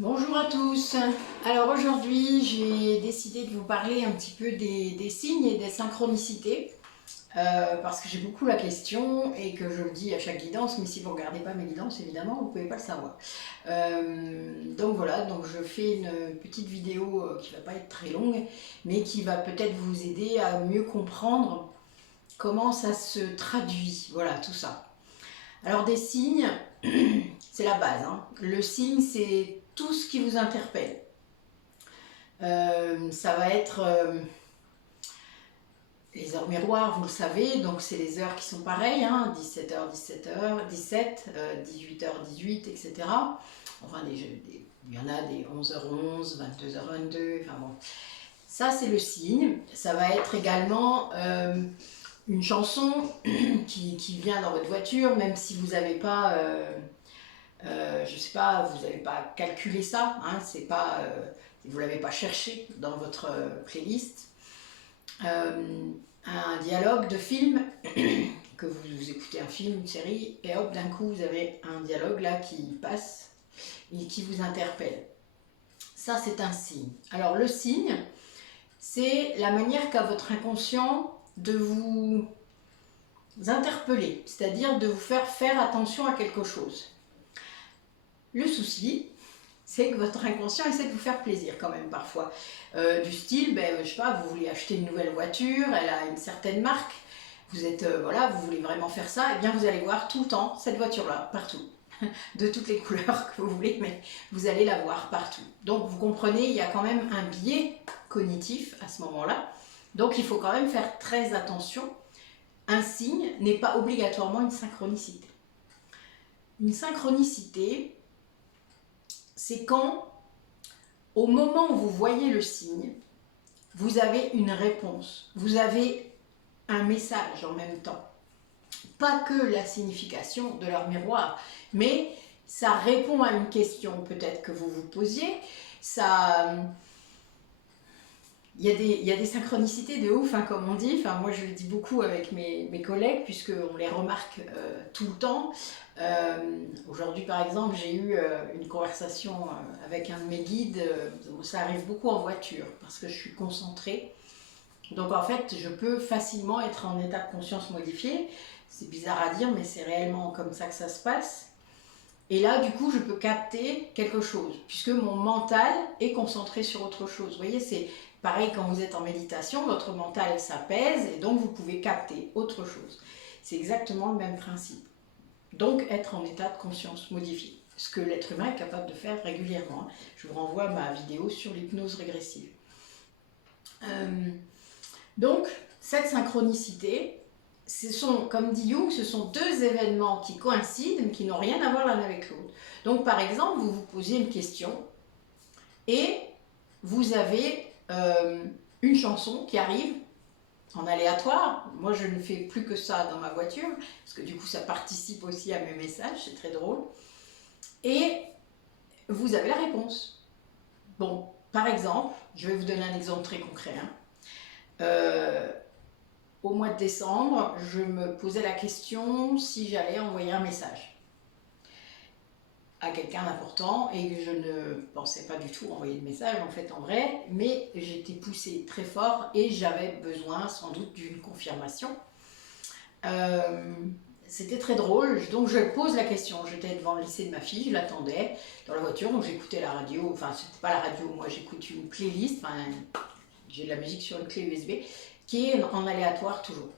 Bonjour à tous. Alors aujourd'hui, j'ai décidé de vous parler un petit peu des signes et des synchronicités parce que j'ai beaucoup la question et que je le dis à chaque guidance, mais si vous ne regardez pas mes guidances, évidemment, vous ne pouvez pas le savoir. Donc voilà, donc je fais une petite vidéo qui ne va pas être très longue, mais qui va peut-être vous aider à mieux comprendre comment ça se traduit, voilà, tout ça. Alors des signes, c'est la base, hein. Le signe, c'est tout ce qui vous interpelle. Ça va être les heures miroirs, vous le savez, donc c'est les heures qui sont pareilles, hein, 17h, 17h, 17, 18h, 18, etc. Enfin, il y en a des 11h11, 22h22, enfin bon. Ça, c'est le signe. Ça va être également une chanson qui vient dans votre voiture, même si vous n'avez pas... je sais pas, vous n'avez pas calculé ça, hein, c'est pas, vous l'avez pas cherché dans votre playlist. Un dialogue de film, que vous écoutez un film, une série, et hop, d'un coup, vous avez un dialogue là qui passe et qui vous interpelle. Ça, c'est un signe. Alors, le signe, c'est la manière qu'a votre inconscient de vous interpeller, c'est-à-dire de vous faire attention à quelque chose. Le souci, c'est que votre inconscient essaie de vous faire plaisir quand même parfois. Du style, je sais pas, vous voulez acheter une nouvelle voiture, elle a une certaine marque, vous êtes, voilà, vous voulez vraiment faire ça, et bien vous allez voir tout le temps cette voiture-là, partout. De toutes les couleurs que vous voulez, mais vous allez la voir partout. Donc vous comprenez, il y a quand même un biais cognitif à ce moment-là. Donc il faut quand même faire très attention. Un signe n'est pas obligatoirement une synchronicité. Une synchronicité, c'est quand, au moment où vous voyez le signe, vous avez une réponse, vous avez un message en même temps. Pas que la signification de leur miroir, mais ça répond à une question peut-être que vous vous posiez, ça... Il y a des synchronicités de ouf, hein, comme on dit. Enfin, moi, je le dis beaucoup avec mes collègues, puisqu'on les remarque tout le temps. Aujourd'hui, par exemple, j'ai eu une conversation avec un de mes guides. Ça arrive beaucoup en voiture, parce que je suis concentrée. Donc, en fait, je peux facilement être en état de conscience modifié. C'est bizarre à dire, mais c'est réellement comme ça que ça se passe. Et là, du coup, je peux capter quelque chose, puisque mon mental est concentré sur autre chose. Vous voyez, c'est pareil quand vous êtes en méditation, votre mental s'apaise et donc vous pouvez capter autre chose. C'est exactement le même principe. Donc, être en état de conscience modifié, ce que l'être humain est capable de faire régulièrement. Je vous renvoie à ma vidéo sur l'hypnose régressive. Donc, cette synchronicité, ce sont, comme dit Jung, ce sont deux événements qui coïncident mais qui n'ont rien à voir l'un avec l'autre. Donc par exemple, vous vous posez une question et vous avez une chanson qui arrive en aléatoire. Moi, je ne fais plus que ça dans ma voiture parce que du coup, ça participe aussi à mes messages, c'est très drôle. Et vous avez la réponse. Bon, par exemple, je vais vous donner un exemple très concret. Au mois de décembre, je me posais la question si j'allais envoyer un message à quelqu'un d'important et que je ne pensais pas du tout envoyer de message en fait en vrai, mais j'étais poussée très fort et j'avais besoin sans doute d'une confirmation. C'était très drôle, donc je pose la question, j'étais devant le lycée de ma fille, je l'attendais dans la voiture, donc j'écoutais la radio, enfin c'était pas la radio, moi j'écoute une playlist, enfin, j'ai de la musique sur une clé USB qui est en aléatoire toujours.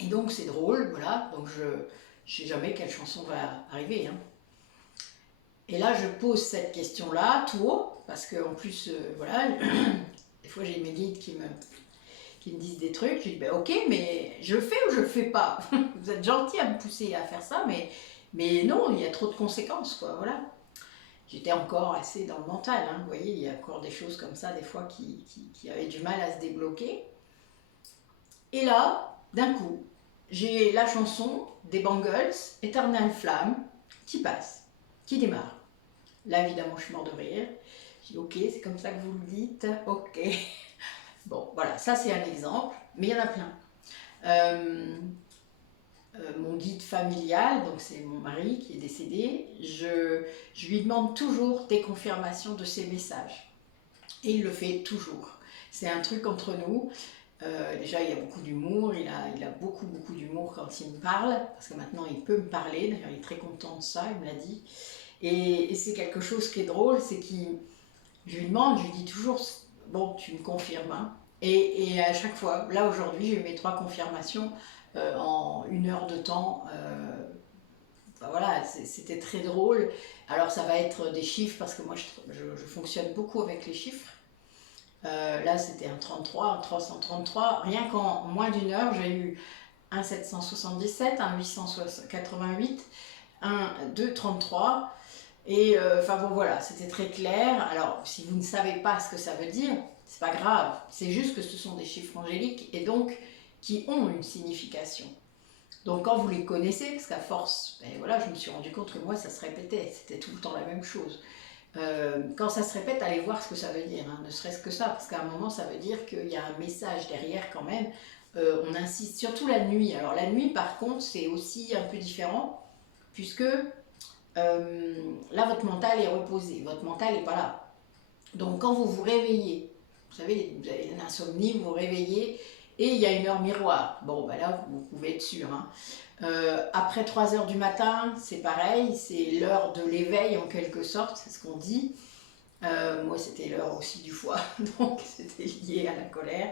Et donc c'est drôle, voilà, donc je ne sais jamais quelle chanson va arriver. Hein. Et là je pose cette question-là tout haut, parce qu'en plus, voilà, des fois j'ai mes guides qui me disent des trucs, je dis ben ok, mais je le fais ou je le fais pas. Vous êtes gentil à me pousser à faire ça, mais non, il y a trop de conséquences, quoi, voilà. J'étais encore assez dans le mental, hein, vous voyez, il y a encore des choses comme ça, des fois, qui avaient du mal à se débloquer. Et là, d'un coup, j'ai la chanson des Bangles, Eternal Flamme, qui passe, qui démarre. Là, évidemment, je suis mort de rire. Je dis, ok, c'est comme ça que vous le dites, ok. Bon, voilà, ça c'est un exemple, mais il y en a plein. mon guide familial, donc c'est mon mari qui est décédé, je lui demande toujours des confirmations de ses messages. Et il le fait toujours. C'est un truc entre nous. Déjà, il y a beaucoup d'humour, il a beaucoup d'humour quand il me parle, parce que maintenant il peut me parler, d'ailleurs il est très content de ça, il me l'a dit. Et c'est quelque chose qui est drôle, c'est qu'il, je lui demande, je lui dis toujours, bon, tu me confirmes, hein. Et à chaque fois, là aujourd'hui, j'ai eu mes 3 confirmations en 1 heure de temps. Enfin, voilà, c'était très drôle. Alors ça va être des chiffres, parce que moi je fonctionne beaucoup avec les chiffres. Là, c'était un 33, un 333. Rien qu'en moins d'1 heure, j'ai eu un 777, un 888, un 233. Et enfin bon, voilà, c'était très clair. Alors, si vous ne savez pas ce que ça veut dire, c'est pas grave. C'est juste que ce sont des chiffres angéliques et donc qui ont une signification. Donc, quand vous les connaissez, parce qu'à force, ben voilà, je me suis rendu compte que moi, ça se répétait. C'était tout le temps la même chose. Quand ça se répète, allez voir ce que ça veut dire, hein, ne serait-ce que ça, parce qu'à un moment, ça veut dire qu'il y a un message derrière quand même. On insiste, surtout la nuit. Alors la nuit, par contre, c'est aussi un peu différent, puisque là, votre mental est reposé, votre mental n'est pas là. Donc quand vous vous réveillez, vous savez, vous avez une insomnie, vous vous réveillez, et il y a une heure miroir. Bon, ben là, vous pouvez être sûr, hein. Après 3 heures du matin, c'est pareil, c'est l'heure de l'éveil en quelque sorte, c'est ce qu'on dit. Moi, c'était l'heure aussi du foie, donc c'était lié à la colère.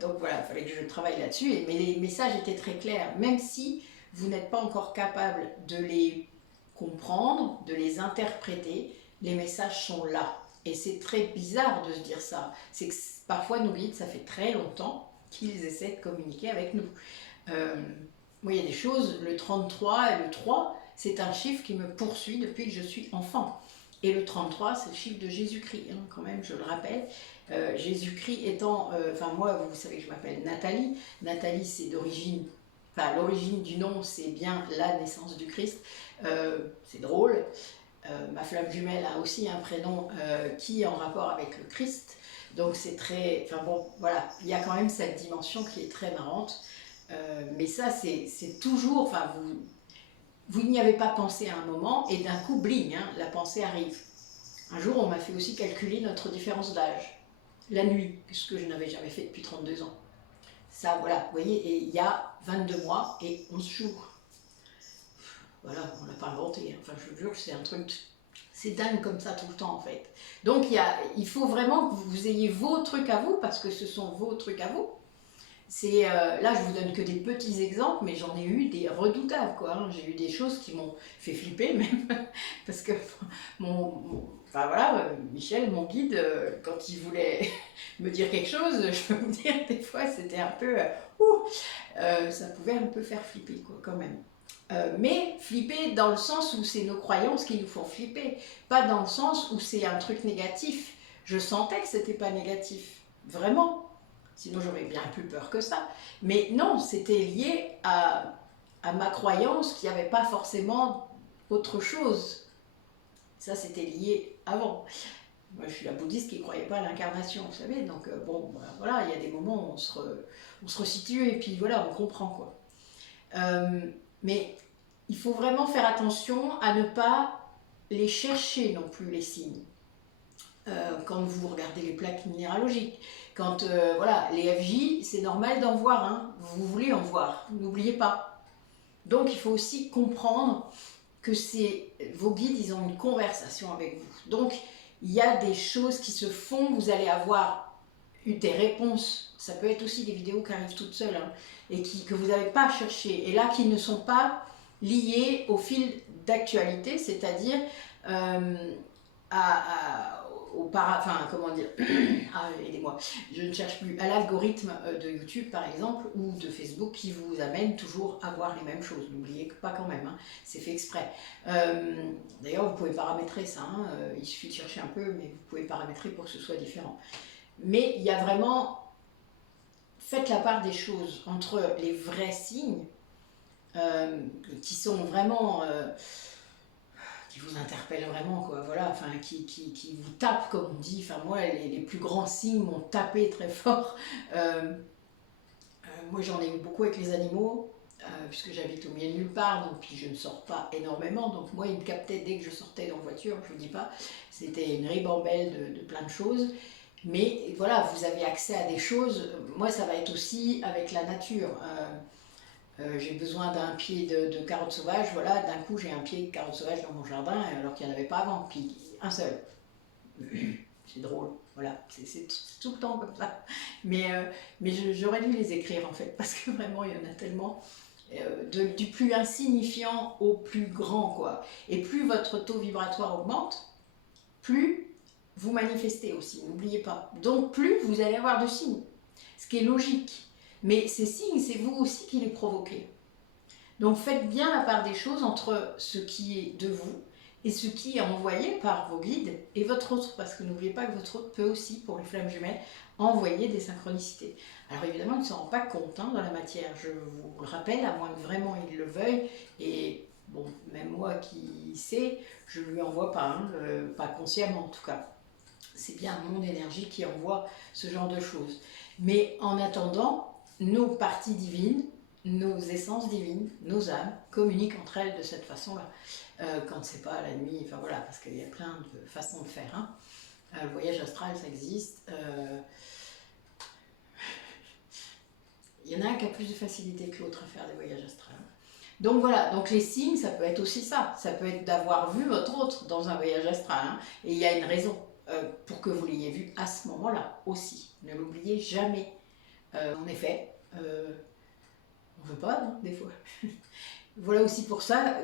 Donc voilà, il fallait que je travaille là-dessus. Mais les messages étaient très clairs, même si vous n'êtes pas encore capable de les comprendre, de les interpréter, les messages sont là. Et c'est très bizarre de se dire ça. C'est que parfois nos guides, ça fait très longtemps qu'ils essaient de communiquer avec nous. Moi, il y a des choses, le 33 et le 3, c'est un chiffre qui me poursuit depuis que je suis enfant. Et le 33, c'est le chiffre de Jésus-Christ, hein, quand même, je le rappelle. Jésus-Christ étant, enfin moi, vous savez que je m'appelle Nathalie. Nathalie, c'est d'origine, enfin l'origine du nom, c'est bien la naissance du Christ. C'est drôle. Ma flamme jumelle a aussi un prénom qui est en rapport avec le Christ. Donc c'est très, enfin bon, voilà, il y a quand même cette dimension qui est très marrante. Mais ça, c'est toujours, enfin vous n'y avez pas pensé à un moment, et d'un coup, bling, hein, la pensée arrive. Un jour, on m'a fait aussi calculer notre différence d'âge, la nuit, ce que je n'avais jamais fait depuis 32 ans. Ça, voilà, vous voyez, et il y a 22 mois et 11 jours. Voilà, on ne l'a pas inventé, hein. Enfin, je vous jure que c'est un truc, c'est dingue comme ça tout le temps, en fait. Donc, il faut vraiment que vous ayez vos trucs à vous, parce que ce sont vos trucs à vous. Là, je vous donne que des petits exemples, mais j'en ai eu des redoutables, quoi, hein. J'ai eu des choses qui m'ont fait flipper même, parce que enfin voilà, Michel, mon guide, quand il voulait me dire quelque chose, je peux vous dire, des fois, c'était un peu, ça pouvait un peu faire flipper, quoi, quand même. Mais flipper dans le sens où c'est nos croyances qui nous font flipper, pas dans le sens où c'est un truc négatif. Je sentais que c'était pas négatif, vraiment. Sinon, j'aurais bien plus peur que ça. Mais non, c'était lié à ma croyance qu'il n'y avait pas forcément autre chose. Ça, c'était lié avant. Moi, je suis la bouddhiste qui ne croyait pas à l'incarnation, vous savez. Donc, bon, voilà, il y a des moments où on se resitue et puis voilà, on comprend, quoi. Mais il faut vraiment faire attention à ne pas les chercher non plus, les signes. Quand vous regardez les plaques minéralogiques, quand voilà, les FJ, c'est normal d'en voir, hein. Vous voulez en voir, n'oubliez pas. Donc il faut aussi comprendre que vos guides, ils ont une conversation avec vous. Donc il y a des choses qui se font, vous allez avoir des réponses, ça peut être aussi des vidéos qui arrivent toutes seules, hein, et que vous n'avez pas cherché, et là qui ne sont pas liées au fil d'actualité, c'est-à-dire enfin, comment dire, aidez-moi, je ne cherche plus, à l'algorithme de YouTube par exemple, ou de Facebook, qui vous amène toujours à voir les mêmes choses. N'oubliez pas quand même, hein, c'est fait exprès. D'ailleurs, vous pouvez paramétrer ça, hein, il suffit de chercher un peu, mais vous pouvez paramétrer pour que ce soit différent. Mais il y a vraiment, faites la part des choses entre les vrais signes, qui sont vraiment... qui vous interpellent vraiment, quoi, voilà, enfin, qui vous tapent, comme on dit. Enfin, moi, les plus grands signes m'ont tapé très fort. Moi, j'en ai eu beaucoup avec les animaux. puisque j'habite au milieu de nulle part, donc puis je ne sors pas énormément, donc moi il me captait dès que je sortais en voiture, je vous dis pas, c'était une ribambelle de plein de choses, mais voilà, vous avez accès à des choses, moi ça va être aussi avec la nature, j'ai besoin d'un pied de carottes sauvages, voilà, d'un coup j'ai un pied de carottes sauvages dans mon jardin, alors qu'il n'y en avait pas avant, puis un seul. C'est drôle, voilà, c'est tout le temps comme ça. Mais j'aurais dû les écrire en fait, parce que vraiment il y en a tellement, du plus insignifiant au plus grand, quoi. Et plus votre taux vibratoire augmente, plus vous manifestez aussi, n'oubliez pas. Donc plus vous allez avoir de signes, ce qui est logique. Mais ces signes, c'est vous aussi qui les provoquez. Donc faites bien la part des choses entre ce qui est de vous et ce qui est envoyé par vos guides et votre autre, parce que n'oubliez pas que votre autre peut aussi, pour les flammes jumelles, envoyer des synchronicités. Alors évidemment, il ne s'en rend pas compte dans la matière, je vous le rappelle, à moins que vraiment il le veuille, et bon, même moi qui sais, je ne lui envoie pas, hein, pas consciemment en tout cas. C'est bien mon énergie qui envoie ce genre de choses. Mais en attendant, nos parties divines, nos essences divines, nos âmes communiquent entre elles de cette façon-là. Quand c'est pas la nuit, enfin voilà, parce qu'il y a plein de façons de faire. Hein. Le voyage astral, ça existe. Il y en a un qui a plus de facilité que l'autre à faire des voyages astrales. Donc voilà, donc les signes, ça peut être aussi ça. Ça peut être d'avoir vu votre autre dans un voyage astral. Hein, et il y a une raison pour que vous l'ayez vu à ce moment-là aussi. Ne l'oubliez jamais. En effet, on ne veut pas, non, des fois. Voilà aussi pour ça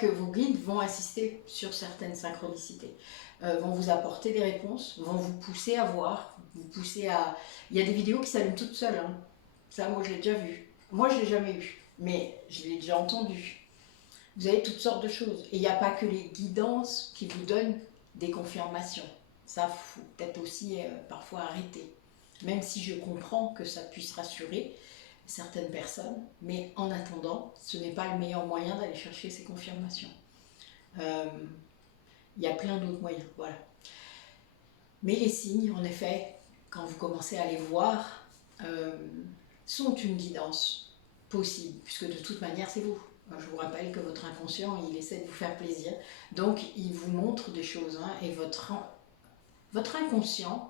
que vos guides vont insister sur certaines synchronicités, vont vous apporter des réponses, vont vous pousser à voir, vous pousser à... Il y a des vidéos qui s'allument toutes seules, hein. Ça moi je l'ai déjà vu. Moi je l'ai jamais eu, mais je l'ai déjà entendu. Vous avez toutes sortes de choses. Et il n'y a pas que les guidances qui vous donnent des confirmations. Ça, il faut peut-être aussi parfois arrêter. Même si je comprends que ça puisse rassurer certaines personnes, mais en attendant, ce n'est pas le meilleur moyen d'aller chercher ces confirmations. Il y a plein d'autres moyens, voilà. Mais les signes, en effet, quand vous commencez à les voir, sont une guidance possible, puisque de toute manière, c'est vous. Je vous rappelle que votre inconscient, il essaie de vous faire plaisir, donc il vous montre des choses, hein, et votre inconscient,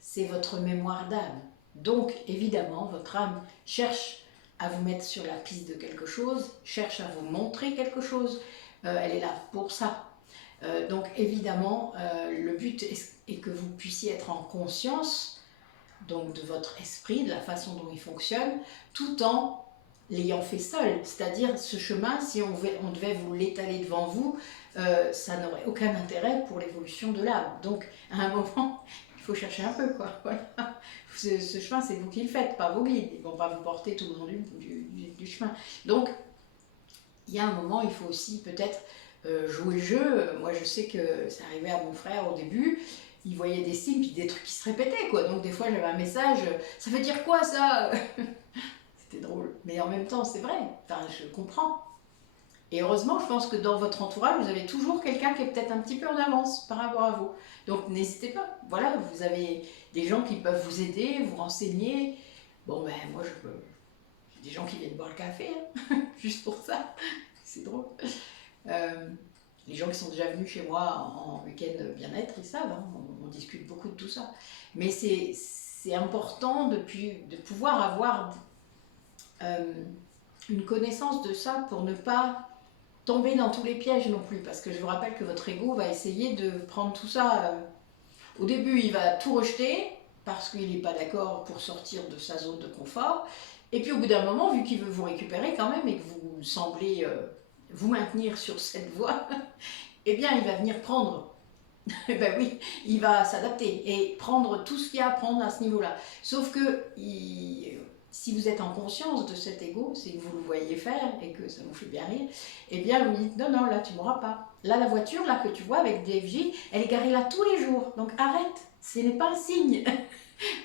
c'est votre mémoire d'âme. Donc, évidemment, votre âme cherche à vous mettre sur la piste de quelque chose, cherche à vous montrer quelque chose. Elle est là pour ça. Donc, évidemment, le but est que vous puissiez être en conscience donc de votre esprit, de la façon dont il fonctionne, tout en l'ayant fait seul. C'est-à-dire, ce chemin, si on devait vous l'étaler devant vous, ça n'aurait aucun intérêt pour l'évolution de l'âme. Donc, à un moment, il faut chercher un peu, quoi. Voilà. Ce chemin, c'est vous qui le faites, pas vos guides. Ils ne vont pas vous porter tout le long du chemin. Donc, il y a un moment, il faut aussi peut-être jouer le jeu. Moi, je sais que ça arrivait à mon frère au début. Il voyait des signes, puis des trucs qui se répétaient, quoi. Donc, des fois, j'avais un message, ça veut dire quoi, ça? C'était drôle. Mais en même temps, c'est vrai. Enfin, je comprends. Et heureusement, je pense que dans votre entourage, vous avez toujours quelqu'un qui est peut-être un petit peu en avance par rapport à vous. Donc n'hésitez pas. Voilà, vous avez des gens qui peuvent vous aider, vous renseigner. Bon, ben moi, j'ai des gens qui viennent boire le café, hein, juste pour ça. C'est drôle. Les gens qui sont déjà venus chez moi en week-end bien-être, ils savent, hein, on discute beaucoup de tout ça. Mais c'est important de pouvoir avoir une connaissance de ça pour ne pas tomber dans tous les pièges non plus, parce que je vous rappelle que votre ego va essayer de prendre tout ça. Au début, il va tout rejeter parce qu'il n'est pas d'accord pour sortir de sa zone de confort. Et puis au bout d'un moment, vu qu'il veut vous récupérer quand même et que vous semblez vous maintenir sur cette voie, eh bien, il va venir prendre. Ben oui, il va s'adapter et prendre tout ce qu'il y a à prendre à ce niveau-là. Sauf que si vous êtes en conscience de cet ego, c'est que vous le voyez faire et que ça vous fait bien rire, eh bien vous dites non, non, là tu ne m'auras pas. Là, la voiture là que tu vois avec DFJ, elle est garée là tous les jours. Donc arrête, ce n'est pas un signe.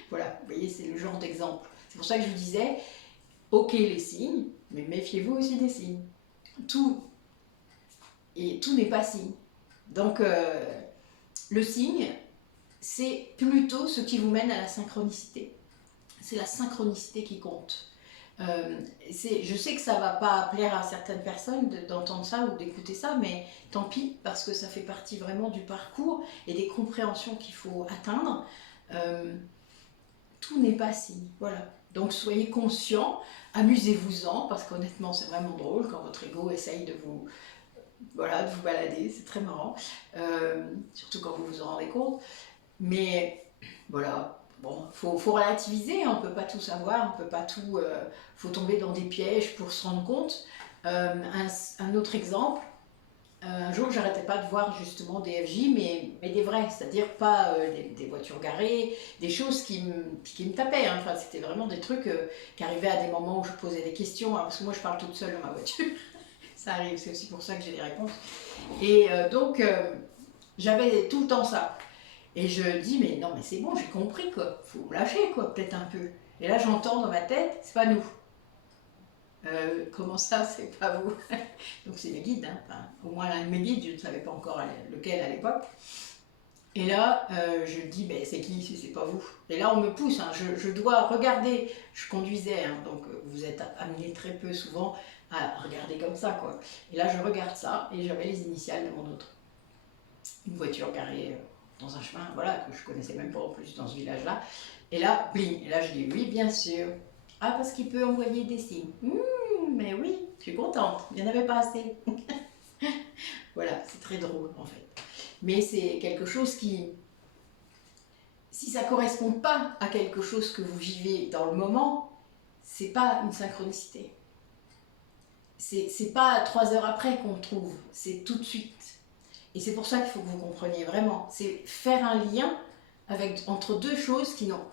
Voilà, vous voyez, c'est le genre d'exemple. C'est pour ça que je vous disais, ok les signes, mais méfiez-vous aussi des signes. Tout n'est pas signe. Donc le signe, c'est plutôt ce qui vous mène à la synchronicité. C'est la synchronicité qui compte. Je sais que ça va pas plaire à certaines personnes d'entendre ça ou d'écouter ça, mais tant pis, parce que ça fait partie vraiment du parcours et des compréhensions qu'il faut atteindre. Euh, tout n'est pas si, voilà. Donc soyez conscients, amusez-vous-en, parce qu'honnêtement c'est vraiment drôle quand votre ego essaye de vous, voilà, de vous balader, c'est très marrant, surtout quand vous vous en rendez compte. Mais voilà, bon, faut relativiser, hein, on peut pas tout savoir, on peut pas tout, faut tomber dans des pièges pour se rendre compte. Un autre exemple, un jour, j'arrêtais pas de voir justement des FJ, mais des vrais, c'est-à-dire pas des voitures garées, des choses qui me tapaient. Hein. Enfin, c'était vraiment des trucs qui arrivaient à des moments où je posais des questions, hein, parce que moi je parle toute seule dans ma voiture. Ça arrive, c'est aussi pour ça que j'ai des réponses. Et donc, j'avais tout le temps ça. Et je dis, mais non, mais c'est bon, j'ai compris, quoi. Faut me lâcher, quoi, peut-être un peu. Et là, j'entends dans ma tête, c'est pas nous. Comment ça, c'est pas vous? Donc c'est mes guides, hein. Enfin, au moins l'un de mes guides, je ne savais pas encore lequel à l'époque. Et là, je dis, ben, c'est qui si c'est pas vous? Et là, on me pousse, hein. Je dois regarder, je conduisais, hein, donc vous êtes amené très peu souvent à regarder comme ça, quoi. Et là, je regarde ça, et j'avais les initiales de mon autre. Une voiture garée dans un chemin, voilà, que je connaissais même pas en plus dans ce village-là. Et là, bling, et là, je dis, oui, bien sûr. Ah, parce qu'il peut envoyer des signes. Mais oui, je suis contente, il n'y en avait pas assez. Voilà, c'est très drôle en fait. Mais c'est quelque chose qui, si ça ne correspond pas à quelque chose que vous vivez dans le moment, c'est pas une synchronicité. C'est pas 3 heures après qu'on trouve, c'est tout de suite. Et c'est pour ça qu'il faut que vous compreniez vraiment. C'est faire un lien entre deux choses qui n'ont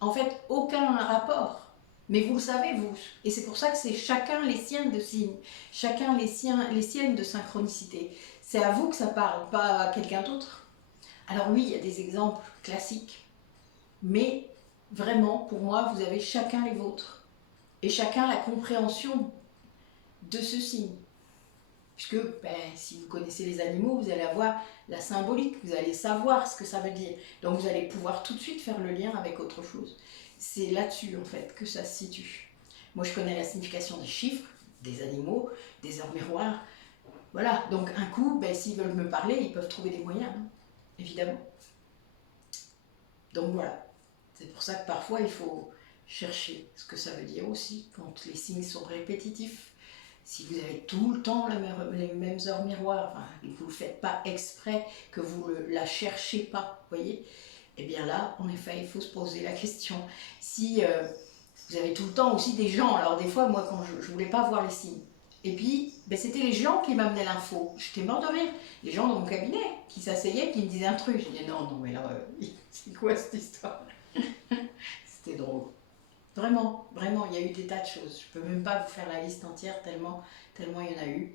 en fait aucun rapport. Mais vous le savez, vous. Et c'est pour ça que c'est chacun les siens de signes, chacun les siennes de synchronicité. C'est à vous que ça parle, pas à quelqu'un d'autre. Alors oui, il y a des exemples classiques, mais vraiment, pour moi, vous avez chacun les vôtres. Et chacun la compréhension de ce signe. Puisque ben, si vous connaissez les animaux, vous allez avoir la symbolique, vous allez savoir ce que ça veut dire. Donc vous allez pouvoir tout de suite faire le lien avec autre chose. C'est là-dessus en fait que ça se situe. Moi je connais la signification des chiffres, des animaux, des heures miroirs. Voilà, donc un coup, ben, s'ils veulent me parler, ils peuvent trouver des moyens, hein, évidemment. Donc voilà, c'est pour ça que parfois il faut chercher ce que ça veut dire aussi quand les signes sont répétitifs. Si vous avez tout le temps les mêmes heures miroirs, enfin, que vous ne le faites pas exprès, que vous ne la cherchez pas, voyez, eh bien là, en effet, il faut se poser la question. Si vous avez tout le temps aussi des gens, alors des fois, moi, quand je ne voulais pas voir les signes, et puis, ben, c'était les gens qui m'amenaient l'info. J'étais mort de rire. Les gens dans mon cabinet qui s'asseyaient, qui me disaient un truc. Je disais non, non, mais là, c'est quoi cette histoire? C'était drôle. Vraiment, vraiment, il y a eu des tas de choses. Je ne peux même pas vous faire la liste entière tellement, tellement il y en a eu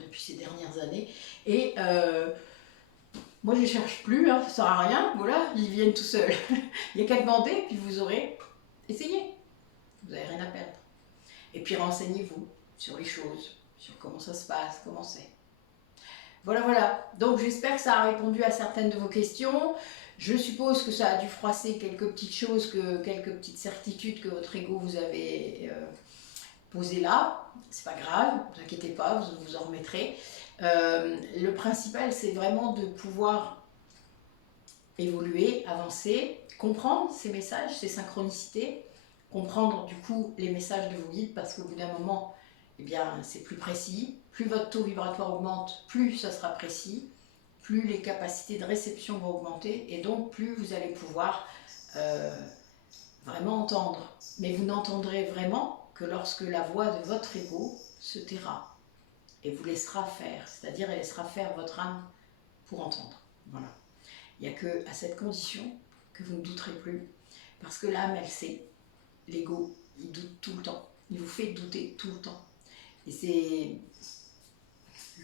depuis ces dernières années. Et moi, je ne cherche plus, hein, ça ne sert à rien. Voilà, ils viennent tout seuls. Il n'y a qu'à demander, puis vous aurez essayé. Vous n'avez rien à perdre. Et puis renseignez-vous sur les choses, sur comment ça se passe, comment c'est. Voilà, voilà. Donc j'espère que ça a répondu à certaines de vos questions. Je suppose que ça a dû froisser quelques petites choses, quelques petites certitudes que votre ego vous avait posées là. C'est pas grave, ne vous inquiétez pas, vous vous en remettrez. Le principal, c'est vraiment de pouvoir évoluer, avancer, comprendre ces messages, ces synchronicités, comprendre du coup les messages de vos guides, parce qu'au bout d'un moment, eh bien, c'est plus précis. Plus votre taux vibratoire augmente, plus ça sera précis, plus les capacités de réception vont augmenter, et donc plus vous allez pouvoir vraiment entendre. Mais vous n'entendrez vraiment que lorsque la voix de votre ego se taira et vous laissera faire, c'est-à-dire elle laissera faire votre âme pour entendre. Voilà. Il n'y a que à cette condition que vous ne douterez plus, parce que l'âme, elle sait, l'ego, il doute tout le temps, il vous fait douter tout le temps. Et c'est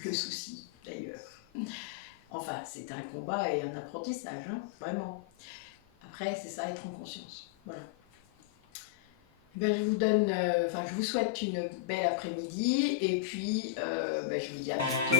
le souci, d'ailleurs. Enfin, c'est un combat et un apprentissage, hein, vraiment. Après, c'est ça, être en conscience. Voilà. Eh bien, je vous donne, je vous souhaite une belle après-midi et puis je vous dis à bientôt.